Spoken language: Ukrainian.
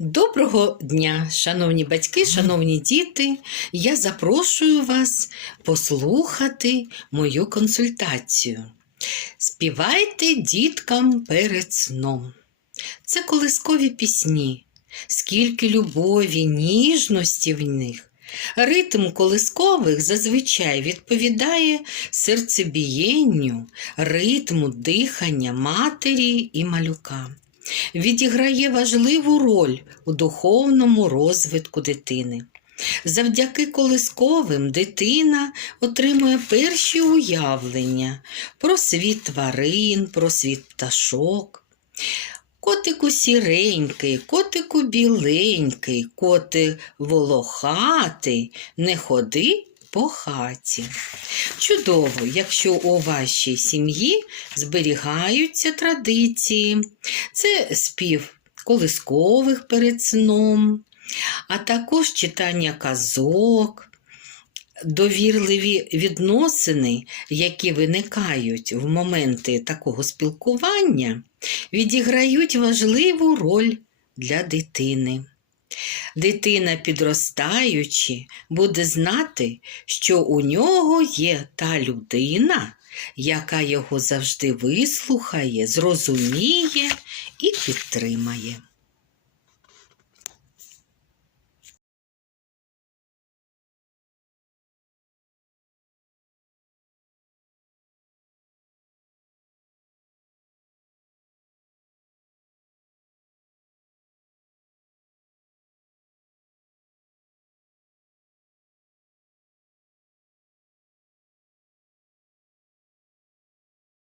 Доброго дня, шановні батьки, шановні діти. Я запрошую вас послухати мою консультацію. Співайте діткам перед сном. Це колискові пісні, скільки любові, ніжності в них. Ритм колискових зазвичай відповідає серцебієнню, ритму дихання матері і малюка відіграє важливу роль у духовному розвитку дитини. Завдяки колисковим дитина отримує перші уявлення про світ тварин, про світ пташок. Котику сіренький, котику біленький, коти волохатий, не ходи по хаті. Чудово, якщо у вашій сім'ї зберігаються традиції. Це спів колискових перед сном, а також читання казок, довірливі відносини, які виникають в моменти такого спілкування, відіграють важливу роль для дитини. Дитина, підростаючи, буде знати, що у нього є та людина, яка його завжди вислухає, зрозуміє і підтримає.